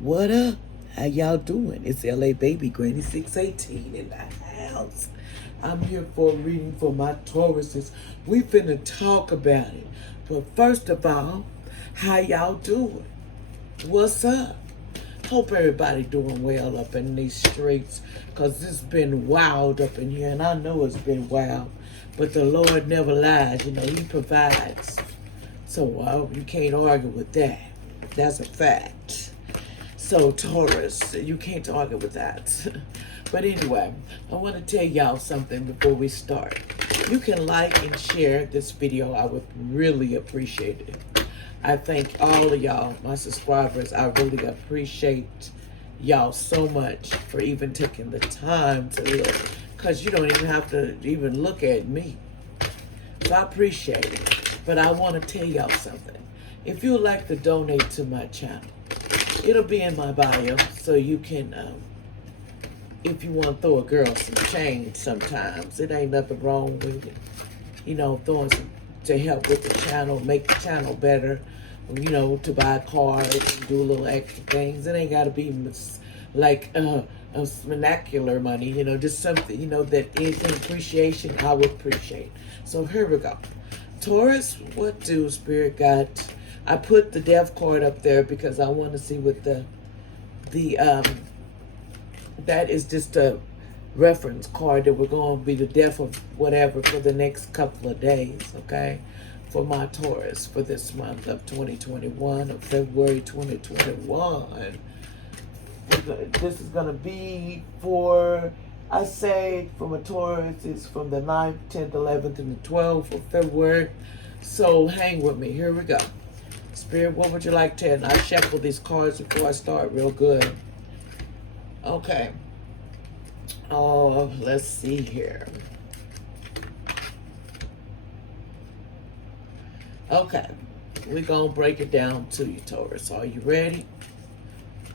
What up? How y'all doing? It's LA Baby Granny 618 in the house. I'm here for a reading for my Tauruses. We finna talk about it. But first of all, how y'all doing? What's up? Hope everybody doing well up in these streets, because it's been wild up in here, and I know it's been wild. But the Lord never lies. He provides. So you can't argue with that. That's a fact. So Taurus, you can't argue with that. But anyway, I want to tell y'all something before we start. You can like and share this video. I would really appreciate it. I thank all of y'all, my subscribers. I really appreciate y'all so much for even taking the time to look, because you don't even have to even look at me. So I appreciate it. But I want to tell y'all something. If you would like to donate to my channel, it'll be in my bio, so you can, if you want to throw a girl some change sometimes, it ain't nothing wrong with it. Throwing some to help with the channel, make the channel better, to buy a car and do little extra things. It ain't got to be like a vernacular money, just something, that anything appreciation, I would appreciate. So here we go. Taurus, what do Spirit got? I put the death card up there because I want to see what that is just a reference card that we're going to be the death of whatever for the next couple of days, okay? For my Taurus for this month of 2021, of February 2021. This is going to be for, I say, from a Taurus, it's from the 9th, 10th, 11th, and the 12th of February. So hang with me. Here we go. Spirit, what would you like to? And I shuffle these cards before I start real good. Okay. Oh, let's see here. Okay. We're going to break it down to you, Taurus. Are you ready?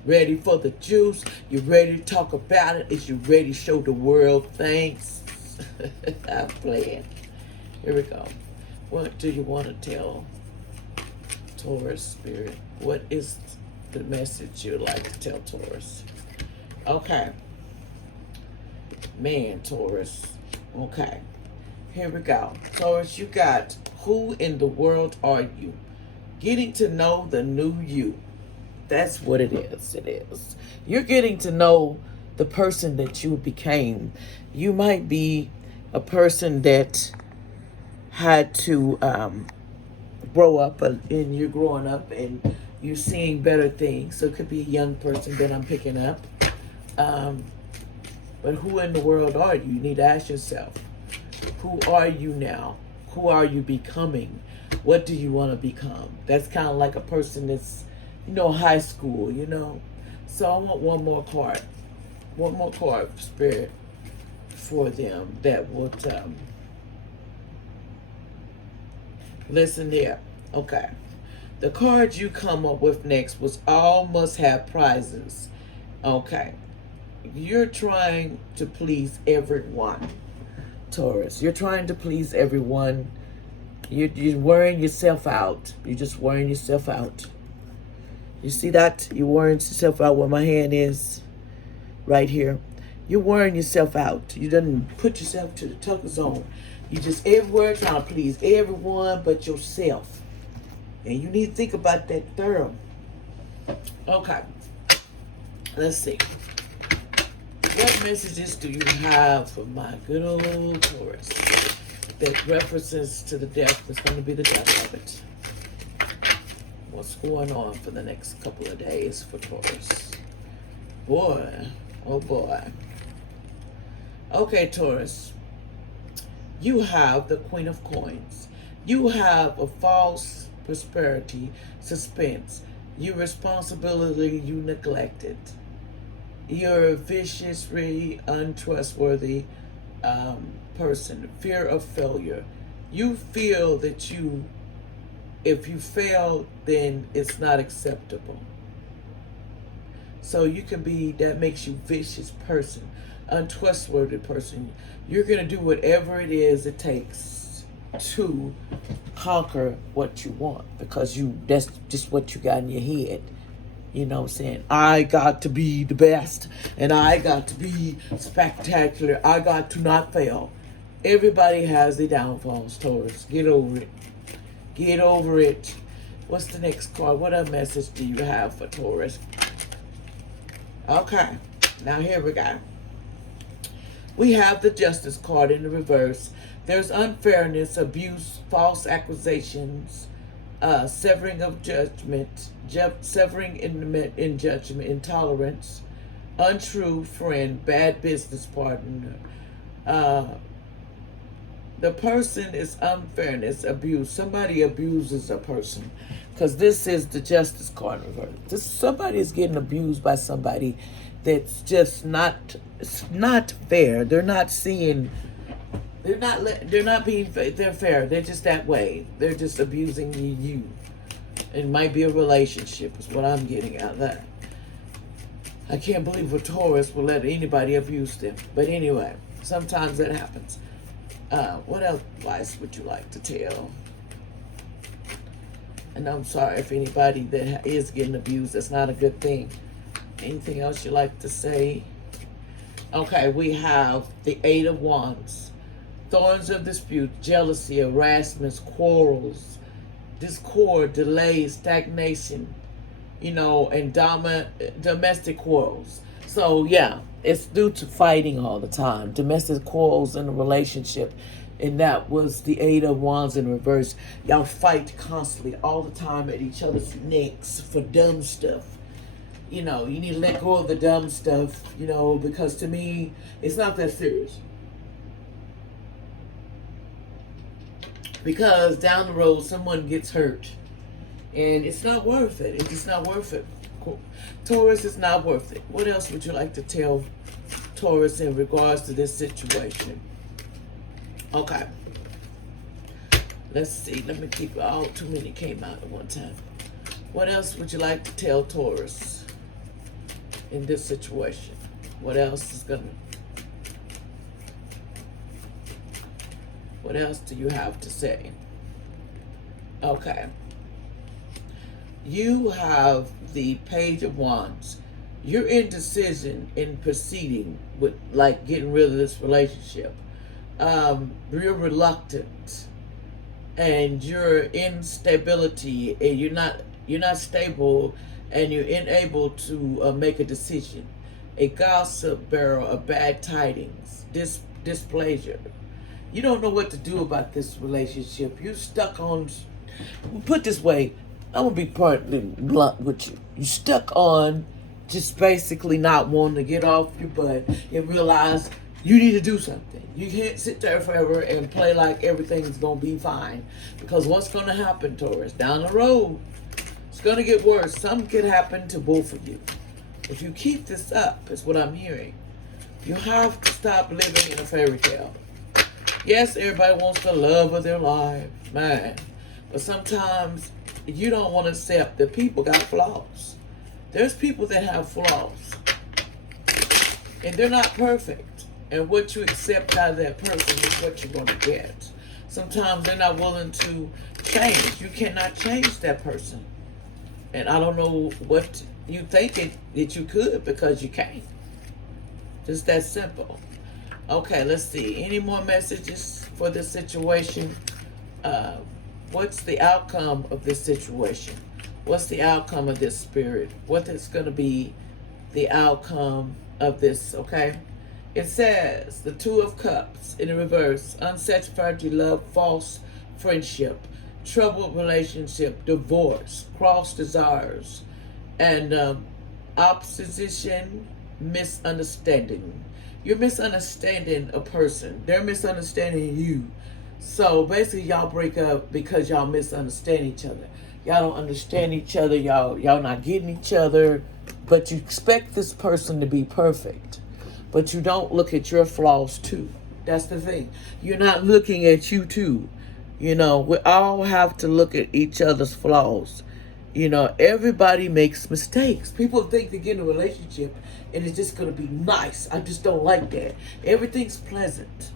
Ready for the juice? You ready to talk about it? Is you ready to show the world thanks? I'm playing. Here we go. What do you want to tell Taurus, Spirit? What is the message you'd like to tell Taurus? Okay. Man, Taurus. Okay. Here we go. Taurus, you got, who in the world are you? Getting to know the new you. That's what it is. It is. You're getting to know the person that you became. You might be a person that had to grow up, and you're growing up and you're seeing better things. So it could be a young person that I'm picking up. But who in the world are you? You need to ask yourself, who are you now? Who are you becoming? What do you want to become? That's kind of like a person that's, high school, So I want one more card. One more card, Spirit, for them that would, listen here. Okay. The card you come up with next was all must have prizes. Okay. You're trying to please everyone, Taurus. You're trying to please everyone. You're wearing yourself out. You're just wearing yourself out. You see that? You're wearing yourself out where my hand is. Right here. You're wearing yourself out. You done put yourself to the tucker zone. You just everywhere trying to please everyone but yourself. And you need to think about that thorough. Okay. Let's see. What messages do you have for my good old Taurus that references to the death? That's going to be the death of it. What's going on for the next couple of days for Taurus? Boy, oh boy. Okay, Taurus. You have the Queen of Coins. You have a false prosperity, suspense. Your responsibility you neglected. You're a viciously untrustworthy person. Fear of failure. You feel that if you fail, then it's not acceptable. So you can be, that makes you vicious person, untrustworthy person. You're going to do whatever it is it takes to conquer what you want, because that's just what you got in your head. You know, saying, I got to be the best and I got to be spectacular. I got to not fail. Everybody has their downfalls, Taurus. Get over it. Get over it. What's the next card? What other message do you have for Taurus? Okay, now here we go. We have the Justice card in the reverse. There's unfairness, abuse, false accusations, severing of judgment, severing in judgment, intolerance, untrue friend, bad business partner. The person is unfairness, abuse. Somebody abuses a person, because this is the Justice card in reverse. Somebody is getting abused by somebody that's just not fair. They're not seeing. They're not being. They're fair. They're just that way. They're just abusing you. It might be a relationship. Is what I'm getting out of that. I can't believe a Taurus will let anybody abuse them. But anyway, sometimes that happens. What else advice would you like to tell? And I'm sorry if anybody that is getting abused, that's not a good thing. Anything else you'd like to say? Okay, we have the Eight of Wands. Thorns of dispute, jealousy, harassments, quarrels, discord, delays, stagnation, and domestic quarrels. So, yeah, it's due to fighting all the time. Domestic quarrels in a relationship. And that was the Eight of Wands in reverse. Y'all fight constantly, all the time, at each other's necks for dumb stuff. You need to let go of the dumb stuff, because to me, it's not that serious. Because down the road, someone gets hurt. And it's not worth it. It's just not worth it. Taurus, is not worth it. What else would you like to tell Taurus in regards to this situation? Okay. Let's see. Let me keep all too many came out at one time. What else would you like to tell Taurus in this situation? What else do you have to say? Okay. You have the Page of Wands. You're indecision in proceeding with, getting rid of this relationship. You're reluctant, and you're instability, and you're not stable, and you're unable to make a decision. A gossip barrel of bad tidings, displeasure. You don't know what to do about this relationship. You're stuck on. Put it this way, I'm gonna be partly blunt with you. You're stuck on just basically not wanting to get off your butt and realize you need to do something. You can't sit there forever and play like everything's going to be fine. Because what's going to happen, Taurus? Down the road, it's going to get worse. Something could happen to both of you. If you keep this up, is what I'm hearing. You have to stop living in a fairy tale. Yes, everybody wants the love of their life, man. But sometimes you don't want to accept that people got flaws. There's people that have flaws. And they're not perfect. And what you accept out of that person is what you're going to get. Sometimes they're not willing to change. You cannot change that person. And I don't know what you think that you could, because you can't. Just that simple. Okay, let's see. Any more messages for this situation? What's the outcome of this situation? What's the outcome of this spirit? What is going to be the outcome of this, okay? It says, the Two of Cups in the reverse, unsatisfactory love, false friendship, troubled relationship, divorce, cross desires, and opposition, misunderstanding. You're misunderstanding a person. They're misunderstanding you. So basically, y'all break up because y'all misunderstand each other. Y'all don't understand each other. Y'all not getting each other. But you expect this person to be perfect. But you don't look at your flaws too. That's the thing. You're not looking at you too. We all have to look at each other's flaws. Everybody makes mistakes. People think they get in a relationship and it's just going to be nice. I just don't like that. Everything's pleasant.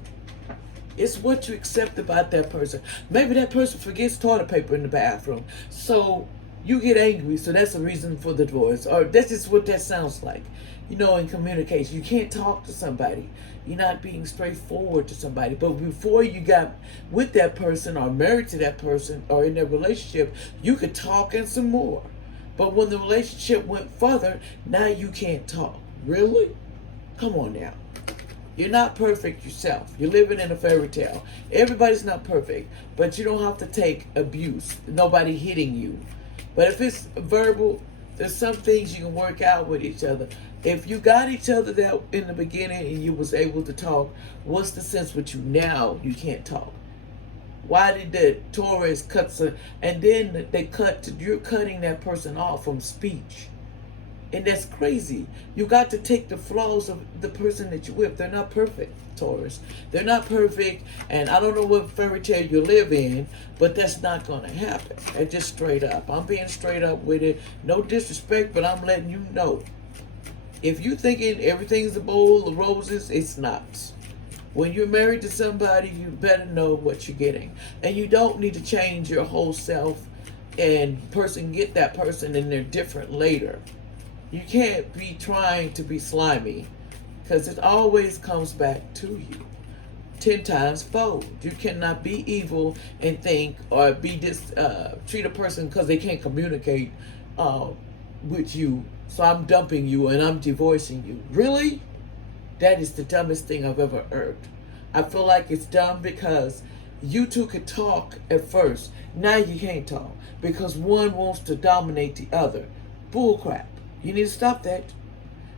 It's what you accept about that person. Maybe that person forgets toilet paper in the bathroom. So You get angry, so that's a reason for the divorce. Or that's just what that sounds like. In communication, you can't talk to somebody. You're not being straightforward to somebody. But before you got with that person or married to that person or in that relationship, you could talk and some more. But when the relationship went further, now you can't talk. Really? Come on now. You're not perfect yourself. You're living in a fairy tale. Everybody's not perfect, but you don't have to take abuse. Nobody hitting you. But if it's verbal, there's some things you can work out with each other. If you got each other that in the beginning and you was able to talk, what's the sense with you now you can't talk? Why did the Taurus cut and then you're cutting that person off from speech? And that's crazy. You got to take the flaws of the person that you're with. They're not perfect, Taurus. They're not perfect, and I don't know what fairy tale you live in, but that's not going to happen. It's just straight up. I'm being straight up with it. No disrespect, but I'm letting you know. If you thinking everything's a bowl of roses, it's not. When you're married to somebody, you better know what you're getting. And you don't need to change your whole self and get that person and they're different later. You can't be trying to be slimy because it always comes back to you 10 times fold. You cannot be evil and think or treat a person because they can't communicate with you. So I'm dumping you and I'm divorcing you. Really? That is the dumbest thing I've ever heard. I feel like it's dumb because you two could talk at first. Now you can't talk because one wants to dominate the other. Bull crap. You need to stop that.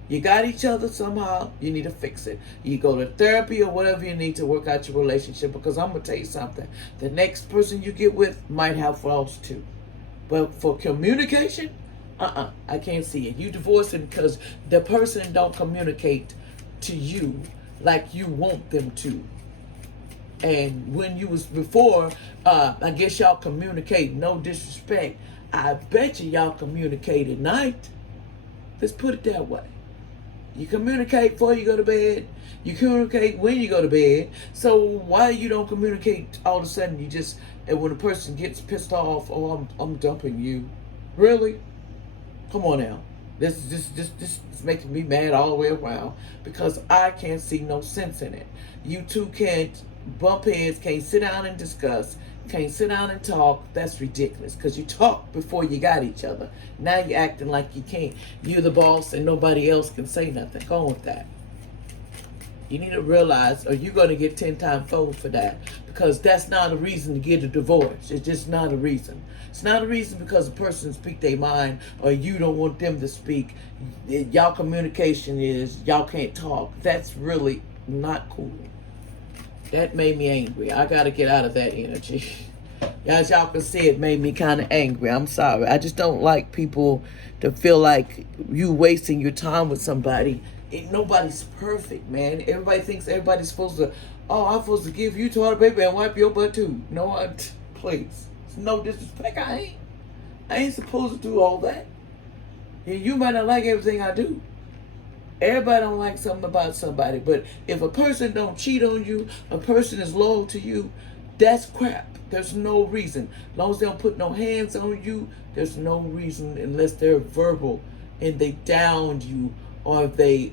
You got each other somehow. You need to fix it. You go to therapy or whatever you need to work out your relationship, because I'm going to tell you something. The next person you get with might have flaws too. But for communication, I can't see it. You divorce it because the person don't communicate to you like you want them to. And when you was before, I guess y'all communicate, no disrespect. I bet y'all communicate at night. Let's put it that way. You communicate before you go to bed. You communicate when you go to bed. So why you don't communicate all of a sudden? And when a person gets pissed off, oh, I'm dumping you. Really? Come on now. This is making me mad all the way around because I can't see no sense in it. You two can't bump heads, can't sit down and discuss, can't sit down and talk. That's ridiculous because you talked before you got each other. Now you're acting like you can't. You're the boss and nobody else can say nothing. Go on with that. You need to realize, or you're going to get 10 times fold for that, because that's not a reason to get a divorce. It's just not a reason. It's not a reason because a person speak their mind or you don't want them to speak. Y'all communication is y'all can't talk. That's really not cool. That made me angry. I got to get out of that energy. As y'all can see, it made me kind of angry. I'm sorry. I just don't like people to feel like you wasting your time with somebody. Nobody's perfect, man. Everybody thinks everybody's supposed to, I'm supposed to give you toilet paper and wipe your butt too. No, please. It's no disrespect. I ain't supposed to do all that. You might not like everything I do. Everybody don't like something about somebody. But if a person don't cheat on you, a person is loyal to you, that's crap. There's no reason. As long as they don't put no hands on you, there's no reason unless they're verbal and they downed you, or they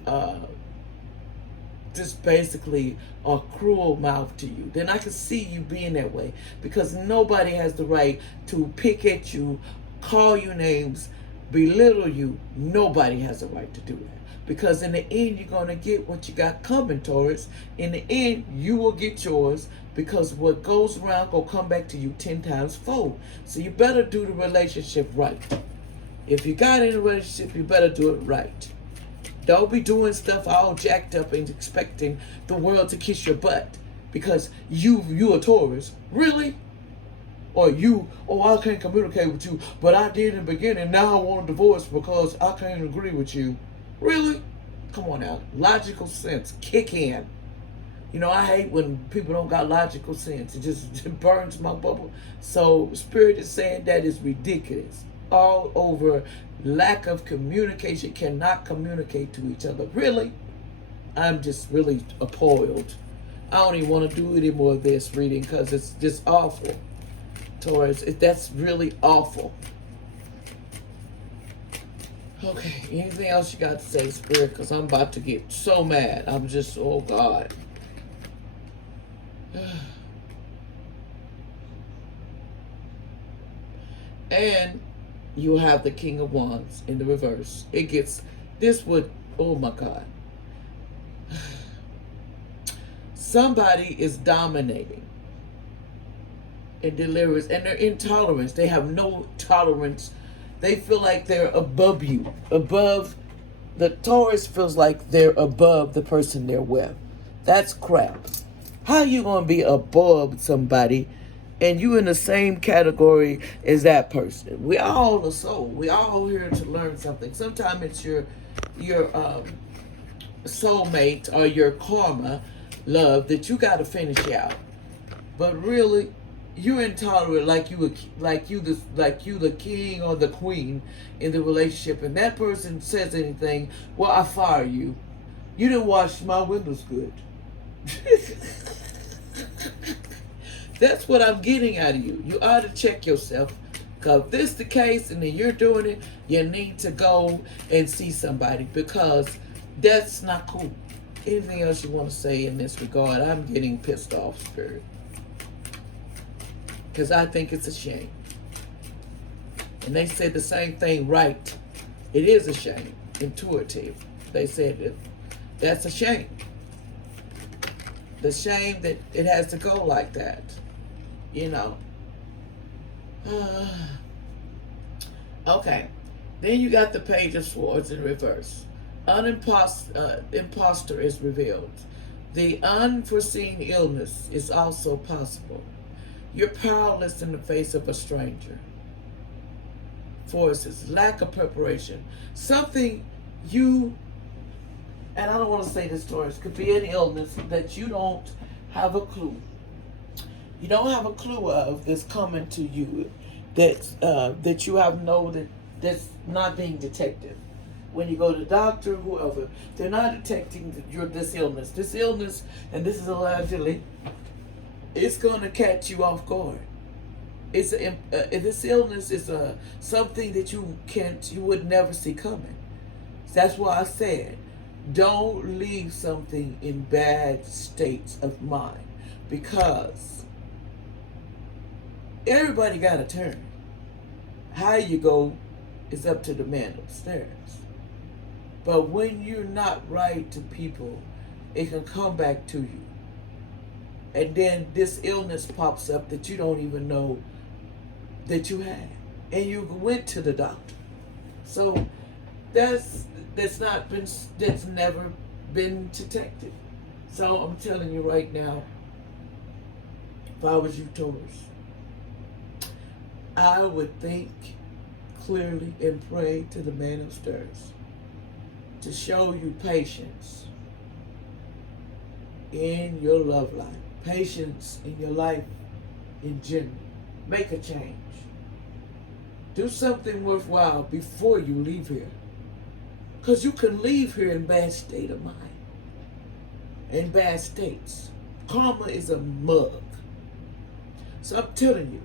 just basically are cruel mouth to you. Then I can see you being that way, because nobody has the right to pick at you, call you names, belittle you. Nobody has the right to do that. Because in the end, you're going to get what you got coming, Taurus. In the end, you will get yours, because what goes around will come back to you 10 times fold. So you better do the relationship right. If you got in a relationship, you better do it right. Don't be doing stuff all jacked up and expecting the world to kiss your butt because you a Taurus. Really? Or I can't communicate with you, but I did in the beginning. Now I want a divorce because I can't agree with you. Really? Come on now. Logical sense. Kick in. I hate when people don't got logical sense. It burns my bubble. So Spirit is saying that is ridiculous. All over lack of communication, cannot communicate to each other. Really? I'm just really appalled. I don't even want to do any more of this reading because it's just awful. Taurus, that's really awful. Okay, anything else you got to say, Spirit? Because I'm about to get so mad. I'm just, oh God. And you have the King of Wands in the reverse. It gets, this would, oh my God. Somebody is dominating and delirious, and they're intolerant. They have no tolerance. They feel like they're above you, above. The Taurus feels like they're above the person they're with. That's crap. How you gonna be above somebody and you in the same category as that person? We all the soul. We all here to learn something. Sometimes it's your soulmate or your karma love that you got to finish out. But really, you're intolerant, like you the king or the queen in the relationship, and that person says anything, well, I fire you. You didn't wash my windows good. That's what I'm getting out of you. You ought to check yourself. Because if this is the case and then you're doing it, you need to go and see somebody, because that's not cool. Anything else you want to say in this regard? I'm getting pissed off, Spirit. Because I think it's a shame. And they said the same thing, right? It is a shame. Intuitive. They said that that's a shame. The shame that it has to go like that. You know. Okay. Then you got the Page of Swords in reverse. Imposter is revealed. The unforeseen illness is also possible. You're powerless in the face of a stranger. Forces, lack of preparation. Something you, and I don't want to say this, Taurus, could be an illness that you don't have a clue. You don't have a clue of that's coming to you, that you have that's not being detected. When you go to the doctor, whoever, they're not detecting this illness. This illness, and this is allegedly, it's going to catch you off guard. This illness is something that you would never see coming. That's why I said, don't leave something in bad states of mind, because everybody got a turn. How you go is up to the man upstairs. But when you're not right to people, it can come back to you. And then this illness pops up that you don't even know that you had. And you went to the doctor. So that's never been detected. So I'm telling you right now, if I was you, Taurus, I would think clearly and pray to the man upstairs to show you patience in your love life, patience in your life in general. Make a change. Do something worthwhile before you leave here. Because you can leave here in bad state of mind, in bad states. Karma is a mug. So I'm telling you,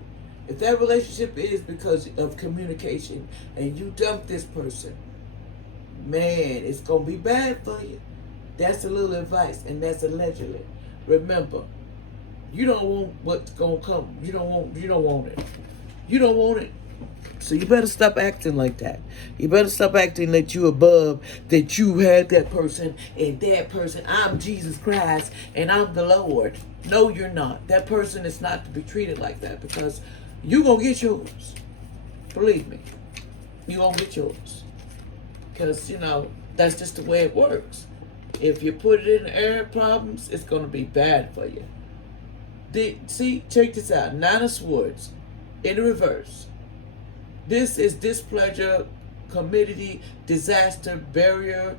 if that relationship is because of communication and you dump this person, man, it's going to be bad for you. That's a little advice, and that's allegedly. Remember, you don't want what's going to come. You don't want it. You don't want it. So you better stop acting like that. You better stop acting that you above, that you had that person and that person. I'm Jesus Christ and I'm the Lord. No, you're not. That person is not to be treated like that, because you're going to get yours. Believe me. You're going to get yours. Because, that's just the way it works. If you put it in the air problems, it's going to be bad for you. See, check this out. 9 of Swords in the reverse. This is displeasure, calamity, disaster, barrier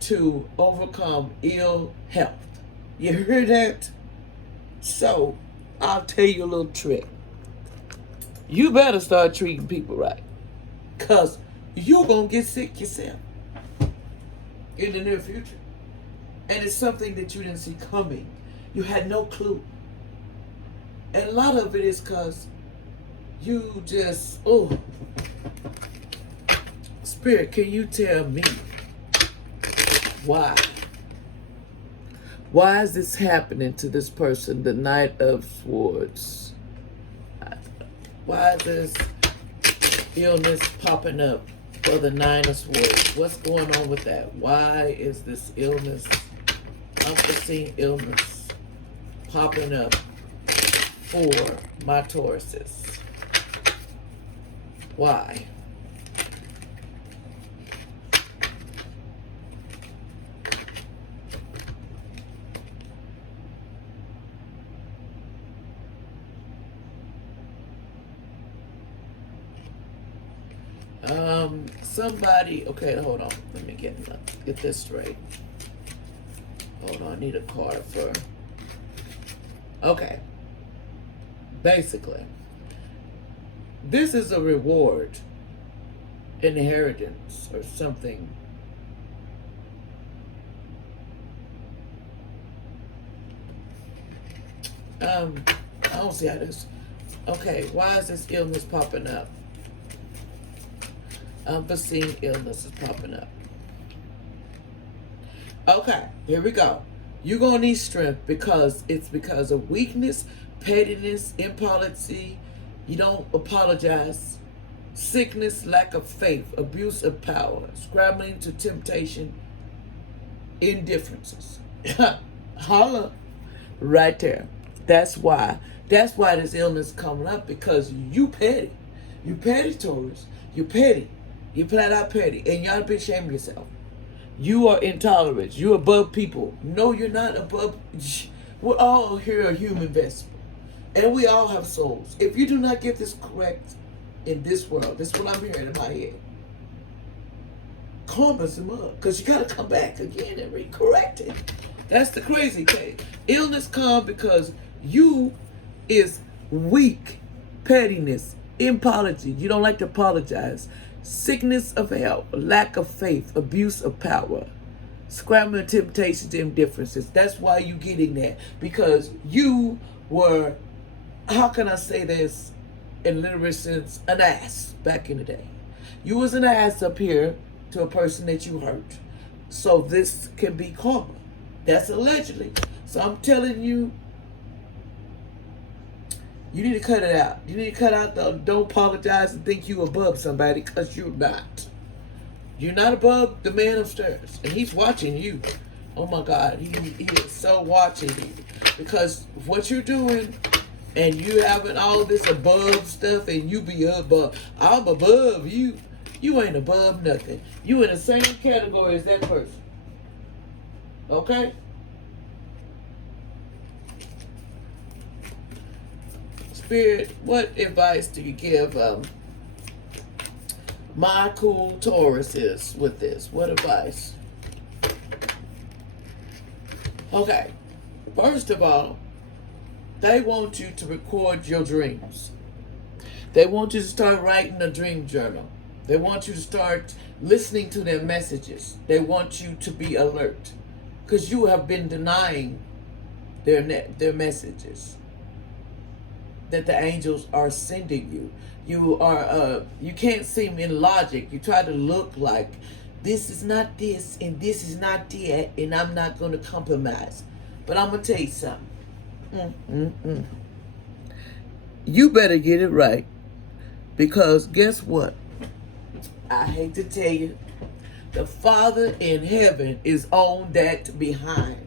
to overcome ill health. You hear that? So, I'll tell you a little trick. You better start treating people right, because you're going to get sick yourself in the near future. And it's something that you didn't see coming. You had no clue. And a lot of it is because you just, Spirit, can you tell me why? Why is this happening to this person, the Knight of Swords? Why is this illness popping up for the Nine of Swords? What's going on with that? Why is this illness, unforeseen illness, popping up for my Tauruses? Why? Somebody, okay, hold on. Let me get this straight. Hold on, I need a card for, okay. Basically, this is a reward, inheritance, or something. I don't see how this, okay, why is this illness popping up? Unforeseen illness is popping up. Okay, here we go. You're going to need strength because it's because of weakness, pettiness, impolicy. You don't apologize. Sickness, lack of faith, abuse of power, scrambling to temptation, indifferences. Holla. Right there. That's why this illness is coming up, because you petty. You petty, Taurus. You petty. You flat out petty, and you ought to be ashamed of yourself. You are intolerant. You're above people. No, you're not above. We're all here a human vessel, and we all have souls. If you do not get this correct in this world, this is what I'm hearing in my head. Karma's them up, because you got to come back again and recorrect it. That's the crazy thing. Illness come because you is weak, pettiness, impolicy. You don't like to apologize. Sickness of health, lack of faith, abuse of power, scrambling temptations, indifferences. That's why you getting that, because you were, how can I say this in literal sense, an ass back in the day. You was an ass up here to a person that you hurt. So this can be karma. That's allegedly. So I'm telling you, you need to cut it out. You need to cut out the don't apologize and think you above somebody, because you're not. You're not above the man upstairs. And he's watching you. Oh my God. He is so watching you. Because what you're doing, and you having all this above stuff, and you be above. I'm above you. You ain't above nothing. You in the same category as that person. Okay? Spirit, what advice do you give my cool Tauruses with this? What advice? Okay. First of all, they want you to record your dreams. They want you to start writing a dream journal. They want you to start listening to their messages. They want you to be alert, because you have been denying their messages that the angels are sending you. You can't seem in logic. You try to look like this is not this and this is not that, and I'm not going to compromise. But I'm going to tell you something. You better get it right, because guess what? I hate to tell you, the Father in heaven is on that behind,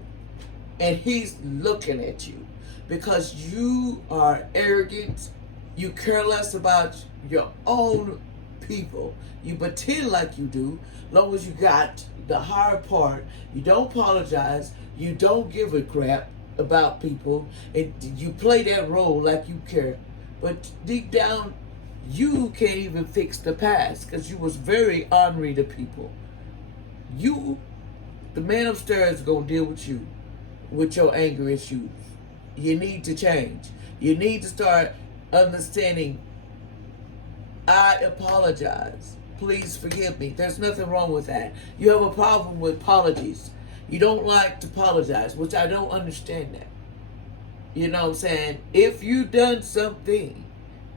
and he's looking at you. Because you are arrogant, you care less about your own people. You pretend like you do, long as you got the higher part. You don't apologize. You don't give a crap about people. And you play that role like you care. But deep down, you can't even fix the past, because you was very ornery to people. You, the man upstairs, is going to deal with you, with your anger issues. You need to change. You need to start understanding, I apologize. Please forgive me. There's nothing wrong with that. You have a problem with apologies. You don't like to apologize, which I don't understand that. You know what I'm saying? If you done something,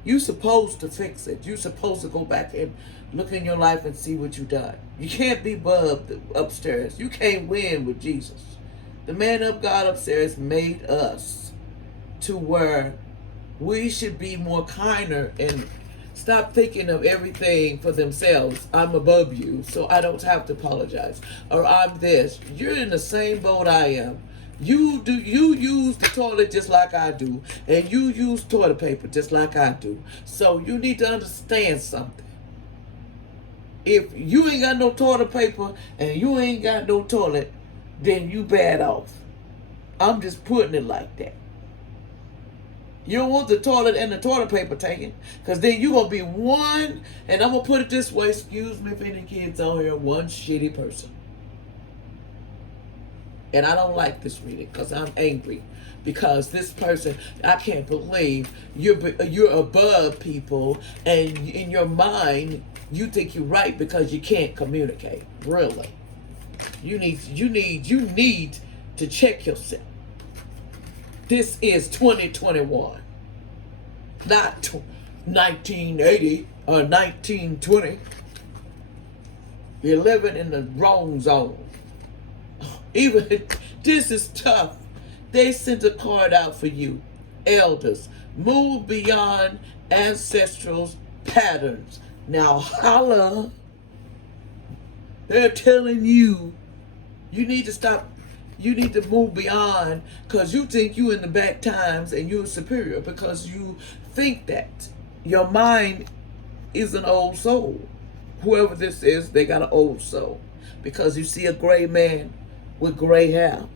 You supposed to fix it. You supposed to go back and look in your life and see what you done. You can't be bubbed upstairs. You can't win with Jesus. The man of God upstairs made us to where we should be more kinder and stop thinking of everything for themselves. I'm above you, so I don't have to apologize. Or I'm this. You're in the same boat I am. You use the toilet just like I do, and you use toilet paper just like I do. So you need to understand something. If you ain't got no toilet paper and you ain't got no toilet, then you bad off. I'm just putting it like that. You don't want the toilet and the toilet paper taken, because then you're going to be one, and I'm going to put it this way, excuse me if any kids on here, one shitty person. And I don't like this reading because I'm angry. Because this person, I can't believe you're above people, and in your mind, you think you're right because you can't communicate. Really. You need to check yourself. This is 2021, not 1980 or 1920. You're living in the wrong zone. Even this is tough. They sent a card out for you. Elders, move beyond ancestral patterns. Now holla. They're telling you, you need to stop. You need to move beyond, because you think you in the back times and you're superior because you think that. Your mind is an old soul. Whoever this is, they got an old soul. Because you see a gray man with gray hair.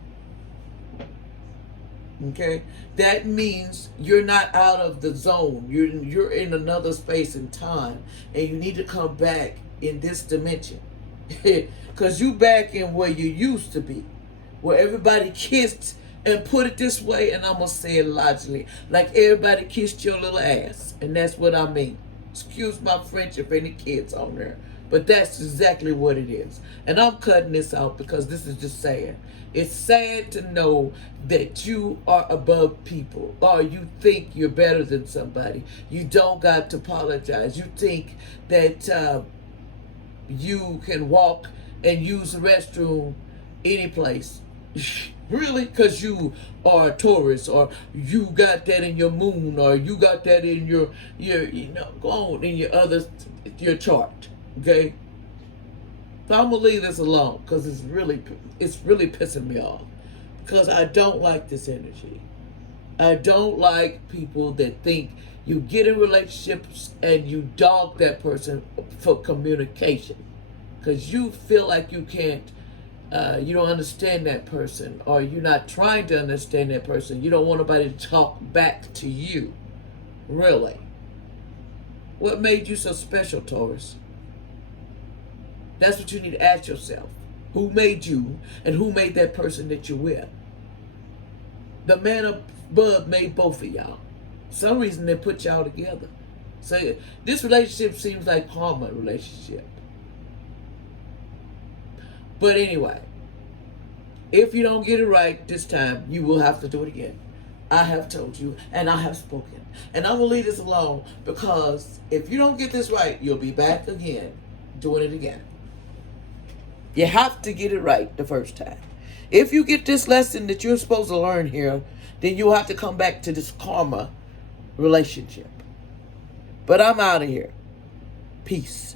Okay? That means you're not out of the zone. You're in another space and time. And you need to come back in this dimension. Because you back in where you used to be. Where everybody kissed, and put it this way, and I'm going to say it logically, like everybody kissed your little ass. And that's what I mean. Excuse my French if any kids on there. But that's exactly what it is. And I'm cutting this out because this is just sad. It's sad to know that you are above people, or you think you're better than somebody. You don't got to apologize. You think that you can walk and use the restroom any place. Really? Because you are a Taurus, or you got that in your moon, or you got that in your go on in your chart. Okay? So I'm gonna leave this alone because it's really pissing me off. Because I don't like this energy. I don't like people that think you get in relationships and you dog that person for communication. Because you feel like you can't you don't understand that person, or you're not trying to understand that person. You don't want nobody to talk back to you. Really. What made you so special, Taurus? That's what you need to ask yourself. Who made you, and who made that person that you're with? The man above made both of y'all. For some reason they put y'all together. So this relationship seems like karma relationship. But anyway, if you don't get it right this time, you will have to do it again. I have told you, and I have spoken. And I'm going to leave this alone, because if you don't get this right, you'll be back again doing it again. You have to get it right the first time. If you get this lesson that you're supposed to learn here, then you'll have to come back to this karma relationship. But I'm out of here. Peace.